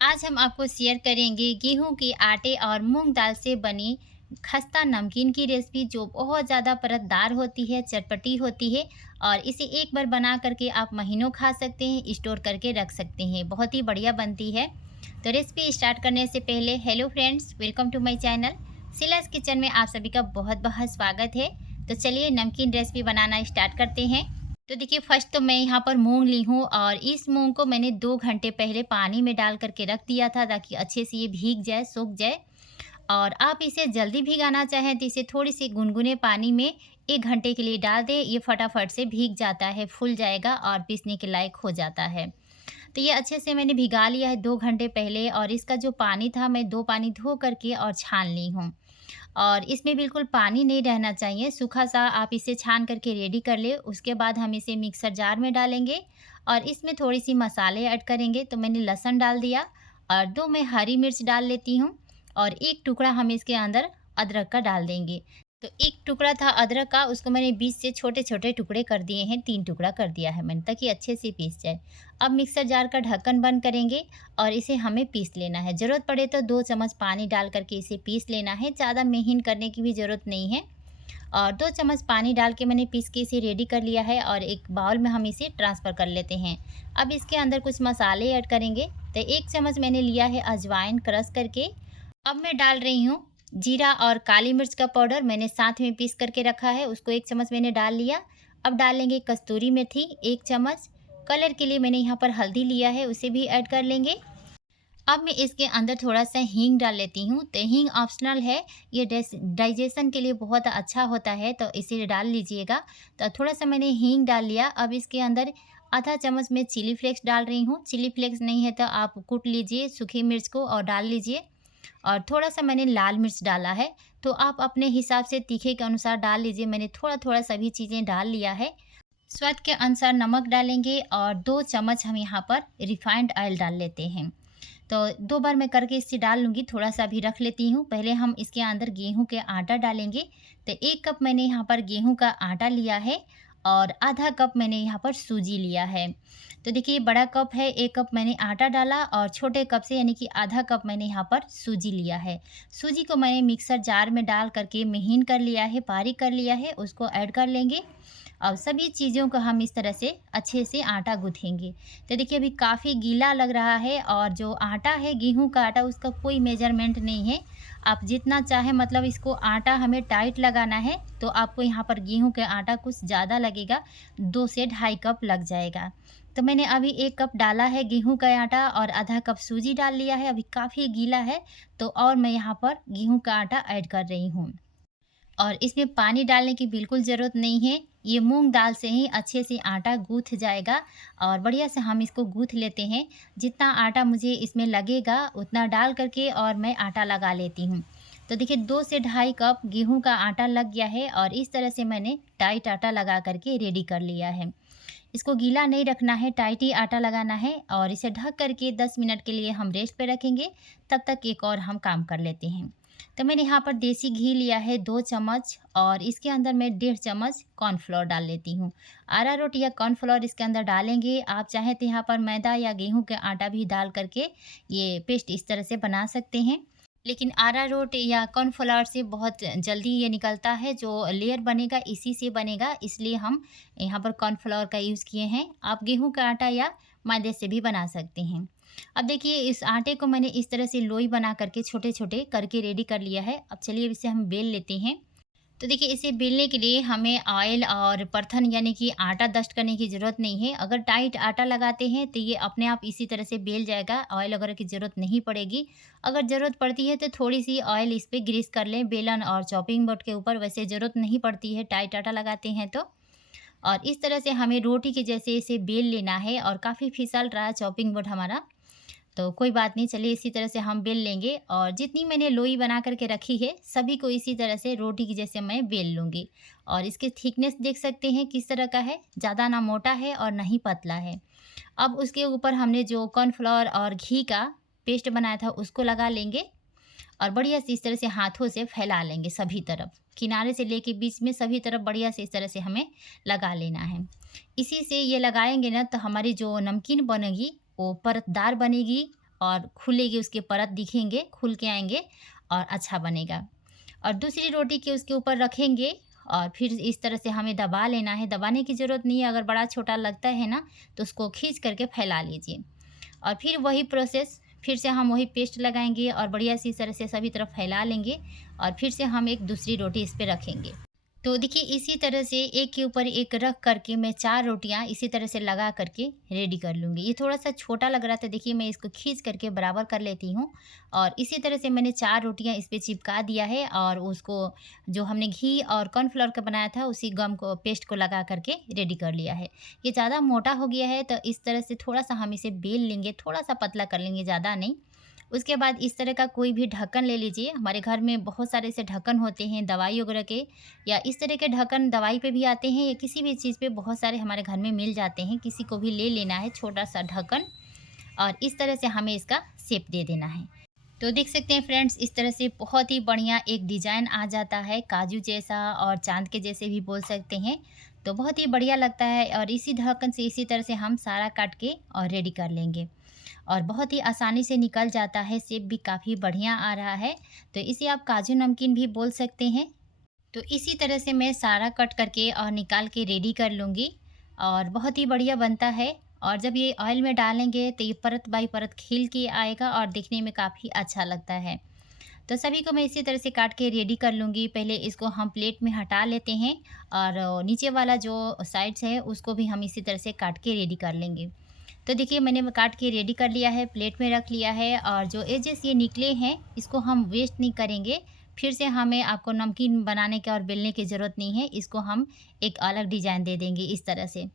आज हम आपको शेयर करेंगे गेहूं के आटे और मूंग दाल से बनी खस्ता नमकीन की रेसिपी जो बहुत ज़्यादा परतदार होती है, चटपटी होती है और इसे एक बार बना करके आप महीनों खा सकते हैं, स्टोर करके रख सकते हैं। बहुत ही बढ़िया बनती है। तो रेसिपी स्टार्ट करने से पहले hello friends, welcome to my channel Silas kitchen में आप सभी का बहुत बहुत स्वागत है। तो चलिए नमकीन रेसिपी बनाना स्टार्ट करते हैं। तो देखिए फर्स्ट तो मैं यहाँ पर मूंग ली हूँ और इस मूंग को मैंने 2 घंटे पहले पानी में डाल करके रख दिया था ताकि अच्छे से ये भीग जाए, सूख जाए। और आप इसे जल्दी भिगाना चाहें तो इसे थोड़ी सी गुनगुने पानी में 1 घंटे के लिए डाल दें। ये फटाफट से भीग जाता है, फूल जाएगा और पीसने के लायक हो जाता है। तो ये अच्छे से मैंने भिगा लिया है 2 घंटे पहले और इसका जो पानी था मैं 2 पानी धो करके और छान ली हूँ। और इसमें बिल्कुल पानी नहीं रहना चाहिए, सूखा-सा आप इसे छान करके रेडी कर लें। उसके बाद हम इसे मिक्सर जार में डालेंगे और इसमें थोड़ी-सी मसाले ऐड करेंगे। तो मैंने लहसुन डाल दिया और 2 मैं हरी मिर्च डाल लेती हूँ और 1 टुकड़ा हम इसके अंदर अदरक का डाल देंगे। तो 1 टुकड़ा था अदरक का, उसको मैंने बीच से छोटे-छोटे टुकड़े कर दिए हैं, 3 टुकड़ा कर दिया है मैंने ताकि अच्छे से पीस जाए। अब मिक्सर जार का ढक्कन बंद करेंगे और इसे हमें पीस लेना है। ज़रूरत पड़े तो 2 चम्मच पानी डाल कर के इसे पीस लेना है, ज़्यादा महीन करने की भी ज़रूरत नहीं है। और 2 चम्मच पानी डाल के मैंने पीस के इसे रेडी कर लिया है और एक बाउल में हम इसे ट्रांसफ़र कर लेते हैं। अब इसके अंदर कुछ मसाले ऐड करेंगे। तो 1 चम्मच मैंने लिया है अजवाइन क्रश करके। अब मैं डाल रही हूँ जीरा और काली मिर्च का पाउडर, मैंने साथ में पीस करके रखा है, उसको 1 चम्मच मैंने डाल लिया। अब डालेंगे कस्तूरी मेथी 1 चम्मच, कलर के लिए मैंने यहाँ पर हल्दी लिया है, उसे भी ऐड कर लेंगे। अब मैं इसके अंदर थोड़ा-सा हींग डाल लेती हूँ, तो हींग ऑप्शनल है, ये डाइजेशन के लिए बहुत अच्छा होता है, तो इसे डाल लीजिएगा। तो थोड़ा-सा मैंने हींग डाल लिया, अब इसके अंदर आधा चम्मच मैं चिली फ्लेक्स डाल रही हूँ, चिली फ्लेक्स नहीं है तो आप कूट लीजिए सूखी मिर्च को और डाल लीजिए। और थोड़ा-सा मैंने लाल मिर्च डाला है, तो आप अपने हिसाब से तीखे के अनुसार डाल लीजिए, मैंने थोड़ा-थोड़ा सभी चीज़ें डाल लिया है। स्वाद के अनुसार नमक डालेंगे और 2 चम्मच हम यहाँ पर रिफाइंड ऑयल डाल लेते हैं। तो 2 बार मैं करके इसे डाल लूँगी, थोड़ा-सा अभी रख लेती हूँ। पहले हम इसके अंदर गेहूँ के आटा डालेंगे। तो 1 कप मैंने यहाँ पर गेहूँ का आटा लिया है और आधा कप मैंने यहाँ पर सूजी लिया है। तो देखिए बड़ा कप है, 1 कप मैंने आटा डाला और छोटे कप से यानी कि आधा कप मैंने यहाँ पर सूजी लिया है। सूजी को मैंने मिक्सर जार में डाल करके महीन कर लिया है, बारीक कर लिया है, उसको ऐड कर लेंगे। अब सभी चीज़ों को हम इस तरह से अच्छे से आटा गूँथेंगे। तो देखिए अभी काफ़ी गीला लग रहा है और जो आटा है गेहूँ का आटा उसका कोई मेजरमेंट नहीं है। आप जितना चाहें मतलब इसको आटा हमें टाइट लगाना है तो आपको यहाँ पर गेहूँ का आटा कुछ ज़्यादा लगेगा, 2 से ढाई कप लग जाएगा। तो मैंने अभी 1 कप डाला है गेहूँ का आटा और आधा कप सूजी डाल लिया है, अभी काफ़ी गीला है तो और मैं यहाँ पर गेहूँ का आटा ऐड कर रही हूँ। और इसमें पानी डालने की बिल्कुल ज़रूरत नहीं है। ये मूँग दाल से ही अच्छे से आटा गूँथ जाएगा और बढ़िया से हम इसको गूँथ लेते हैं। जितना आटा मुझे इसमें लगेगा उतना डाल कर के और मैं आटा लगा लेती हूँ। तो देखिए 2 से ढाई कप गेहूँ का आटा लग गया है और इस तरह से मैंने टाइट आटा लगा कर के रेडी कर लिया है। इसको गीला नहीं रखना है, टाइट ही आटा लगाना है और इसे ढक कर के 10 मिनट के लिए हम रेस्ट पे रखेंगे। तब तक एक और हम काम कर लेते हैं। तो मैंने यहाँ पर देसी घी लिया है 2 चम्मच और इसके अंदर मैं 1.5 चम्मच कॉर्नफ्लोर डाल लेती हूँ। अरारोट या कॉर्नफ्लोर इसके अंदर डालेंगे, आप चाहें तो यहाँ पर मैदा या गेहूँ का आटा भी डाल करके ये पेस्ट इस तरह से बना सकते हैं। लेकिन अरारोट या कॉर्नफ्लोर से बहुत जल्दी ये निकलता है, जो लेयर बनेगा इसी से बनेगा, इसलिए हम यहाँ पर कॉर्नफ्लोर का यूज़ किए हैं। आप गेहूँ का आटा या मैदे से भी बना सकते हैं। अब देखिए इस आटे को मैंने इस तरह से लोई बना करके छोटे-छोटे करके रेडी कर लिया है। अब चलिए अब इसे हम बेल लेते हैं। तो देखिए इसे बेलने के लिए हमें ऑयल और परथन यानी कि आटा डस्ट करने की ज़रूरत नहीं है। अगर टाइट आटा लगाते हैं तो ये अपने आप इसी तरह से बेल जाएगा, ऑयल वगैरह की ज़रूरत नहीं पड़ेगी। अगर ज़रूरत पड़ती है तो थोड़ी-सी ऑयल इस पे ग्रीस कर लें बेलन और चॉपिंग बोर्ड के ऊपर, वैसे ज़रूरत नहीं पड़ती है टाइट आटा लगाते हैं तो। और इस तरह से हमें रोटी के जैसे इसे बेल लेना है और काफ़ी फिसल रहा है चॉपिंग बोर्ड हमारा। तो कोई बात नहीं, चलिए इसी तरह से हम बेल लेंगे और जितनी मैंने लोई बना करके रखी है सभी को इसी तरह से रोटी की जैसे मैं बेल लूँगी। और इसकी थिकनेस देख सकते हैं किस तरह का है, ज़्यादा ना मोटा है और ना ही पतला है। अब उसके ऊपर हमने जो कॉर्नफ्लोर और घी का पेस्ट बनाया था उसको लगा लेंगे और बढ़िया से इस तरह से हाथों से फैला लेंगे सभी तरफ, किनारे से लेके बीच में सभी तरफ बढ़िया से इस तरह से हमें लगा लेना है। इसी से ये लगाएंगे ना तो हमारी जो नमकीन बनेगी वो परतदार बनेगी और खुलेगी, उसके परत दिखेंगे, खुल के आएँगे और अच्छा बनेगा। और दूसरी रोटी के उसके ऊपर रखेंगे और फिर इस तरह से हमें दबा लेना है। दबाने की ज़रूरत नहीं है, अगर बड़ा छोटा लगता है ना तो उसको खींच करके फैला लीजिए। और फिर वही प्रोसेस, फिर से हम वही पेस्ट लगाएँगे और बढ़िया सी इस तरह से सभी तरफ फैला लेंगे और फिर से हम एक दूसरी रोटी इस पे रखेंगे। तो देखिए इसी तरह से एक के ऊपर एक रख करके मैं 4 रोटियाँ इसी तरह से लगा करके रेडी कर लूँगी। ये थोड़ा-सा छोटा लग रहा था, देखिए मैं इसको खींच करके बराबर कर लेती हूँ और इसी तरह से मैंने 4 रोटियाँ इस पे चिपका दिया है और उसको जो हमने घी और कॉर्नफ्लोर का बनाया था उसी गम को पेस्ट को लगा करके रेडी कर लिया है। ये ज़्यादा मोटा हो गया है तो इस तरह से थोड़ा-सा हम इसे बेल लेंगे, थोड़ा-सा पतला कर लेंगे, ज़्यादा नहीं। उसके बाद इस तरह का कोई भी ढक्कन ले लीजिए। हमारे घर में बहुत सारे ऐसे ढक्कन होते हैं दवाई वगैरह के, या इस तरह के ढक्कन दवाई पे भी आते हैं या किसी भी चीज़ पे बहुत सारे हमारे घर में मिल जाते हैं। किसी को भी ले लेना है छोटा-सा ढक्कन और इस तरह से हमें इसका शेप दे देना है। तो देख सकते हैं फ्रेंड्स, इस तरह से बहुत ही बढ़िया एक डिज़ाइन आ जाता है, काजू जैसा और चाँद के जैसे भी बोल सकते हैं। तो बहुत ही बढ़िया लगता है और इसी ढक्कन से इसी तरह से हम सारा काट के और रेडी कर लेंगे। और बहुत ही आसानी से निकल जाता है, शेप भी काफ़ी बढ़िया आ रहा है। तो इसे आप काजू नमकीन भी बोल सकते हैं। तो इसी तरह से मैं सारा कट करके और निकाल के रेडी कर लूँगी और बहुत ही बढ़िया बनता है। और जब ये ऑयल में डालेंगे तो ये परत बाई परत खिल के आएगा और दिखने में काफ़ी अच्छा लगता है। तो सभी को मैं इसी तरह से काट के रेडी कर लूँगी। पहले इसको हम प्लेट में हटा लेते हैं और नीचे वाला जो साइड्स है उसको भी हम इसी तरह से काट के रेडी कर लेंगे। तो देखिए मैंने वो काट के रेडी कर लिया है, प्लेट में रख लिया है और जो एजेस ये निकले हैं इसको हम वेस्ट नहीं करेंगे। फिर से हमें आपको नमकीन बनाने की और बेलने की ज़रूरत नहीं है, इसको हम एक अलग डिज़ाइन दे देंगे इस तरह से।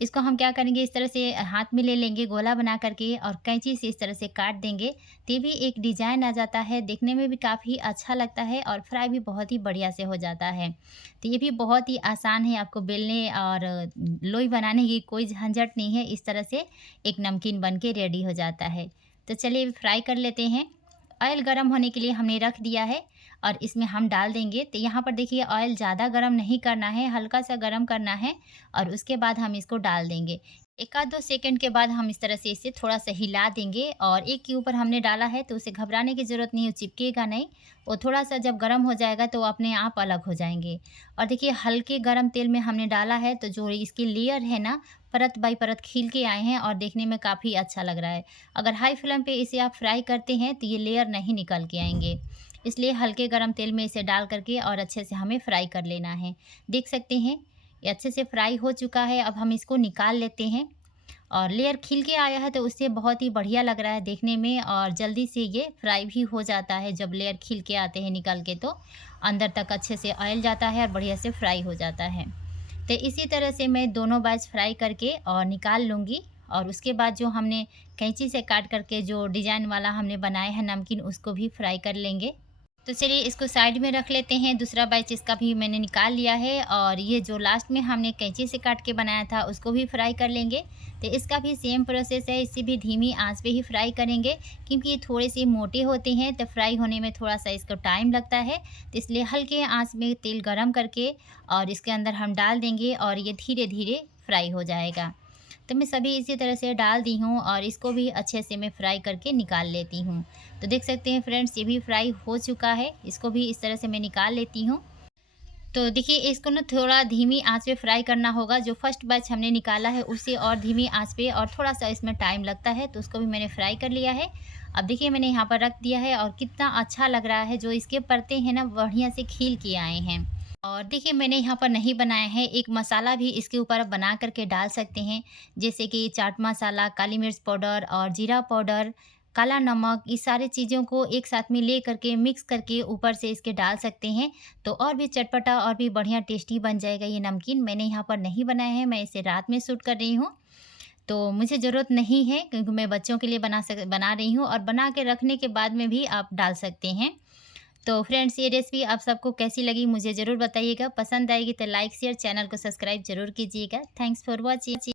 इसको हम क्या करेंगे, इस तरह से हाथ में ले लेंगे गोला बना करके और कैंची से इस तरह से काट देंगे। तो ये भी एक डिज़ाइन आ जाता है, देखने में भी काफ़ी अच्छा लगता है और फ्राई भी बहुत ही बढ़िया से हो जाता है। तो ये भी बहुत ही आसान है, आपको बेलने और लोई बनाने की कोई झंझट नहीं है। इस तरह से एक नमकीन बन के रेडी हो जाता है। तो चलिए फ्राई कर लेते हैं। ऑयल गरम होने के लिए हमने रख दिया है और इसमें हम डाल देंगे। तो यहाँ पर देखिए ऑयल ज़्यादा गरम नहीं करना है, हल्का सा गरम करना है और उसके बाद हम इसको डाल देंगे। 1 आध 2 सेकंड के बाद हम इस तरह से इसे थोड़ा-सा हिला देंगे और एक के ऊपर हमने डाला है तो उसे घबराने की ज़रूरत नहीं है, वो चिपकेगा नहीं। वो थोड़ा-सा जब गरम हो जाएगा तो वो अपने आप अलग हो जाएँगे। और देखिए हल्के गरम तेल में हमने डाला है तो जो इसकी लेयर है ना, परत बाई परत खिल के आए हैं और देखने में काफ़ी अच्छा लग रहा है। अगर हाई फ्लेम पे इसे आप फ्राई करते हैं तो ये लेयर नहीं निकल के आएँगे। इसलिए हल्के गरम तेल में इसे डाल करके और अच्छे से हमें फ्राई कर लेना है। देख सकते हैं ये अच्छे से फ्राई हो चुका है। अब हम इसको निकाल लेते हैं और लेयर खिल के आया है तो उससे बहुत ही बढ़िया लग रहा है देखने में और जल्दी से ये फ्राई भी हो जाता है। जब लेयर खिल के आते हैं निकल के तो अंदर तक अच्छे से ऑयल जाता है और बढ़िया से फ्राई हो जाता है। तो इसी तरह से मैं दोनों बैच फ्राई करके और निकाल लूँगी और उसके बाद जो हमने कैंची से काट करके जो डिज़ाइन वाला हमने बनाया है नमकीन उसको भी फ्राई कर लेंगे। तो चलिए इसको साइड में रख लेते हैं। दूसरा बैच इसका भी मैंने निकाल लिया है और ये जो लास्ट में हमने कैंची से काट के बनाया था उसको भी फ्राई कर लेंगे। तो इसका भी सेम प्रोसेस है, इसे भी धीमी आंच पे ही फ्राई करेंगे क्योंकि ये थोड़े से मोटे होते हैं तो फ्राई होने में थोड़ा सा इसको टाइम लगता है। तो इसलिए हल्के आंच में तेल गरम करके और इसके अंदर हम डाल देंगे और ये धीरे धीरे फ्राई हो जाएगा। तो मैं सभी इसी तरह से डाल दी हूँ और इसको भी अच्छे से मैं फ्राई करके निकाल लेती हूँ। तो देख सकते हैं फ्रेंड्स ये भी फ्राई हो चुका है, इसको भी इस तरह से मैं निकाल लेती हूँ। तो देखिए इसको ना थोड़ा धीमी आंच पे फ्राई करना होगा। जो फर्स्ट बैच हमने निकाला है उससे और धीमी आंच पे और थोड़ा-सा इसमें टाइम लगता है तो उसको भी मैंने फ्राई कर लिया है। अब देखिए मैंने यहाँ पर रख दिया है और कितना अच्छा लग रहा है, जो इसके परते हैं ना बढ़िया से खिल के आए हैं। और देखिए मैंने यहाँ पर नहीं बनाया है, एक मसाला भी इसके ऊपर बना करके डाल सकते हैं, जैसे कि चाट मसाला, काली मिर्च पाउडर और जीरा पाउडर, काला नमक, इस सारी चीज़ों को एक साथ में ले करके मिक्स करके ऊपर से इसके डाल सकते हैं। तो और भी चटपटा और भी बढ़िया टेस्टी बन जाएगा ये नमकीन। मैंने यहाँ पर नहीं बनाया है, मैं इसे रात में शूट कर रही हूँ। तो मुझे ज़रूरत नहीं है क्योंकि मैं बच्चों के लिए बना रही हूँ और बना के रखने के बाद में भी आप डाल सकते हैं। तो फ्रेंड्स ये रेसिपी आप सबको कैसी लगी मुझे ज़रूर बताइएगा। पसंद आएगी तो लाइक शेयर, चैनल को सब्सक्राइब ज़रूर कीजिएगा। Thanks for watching.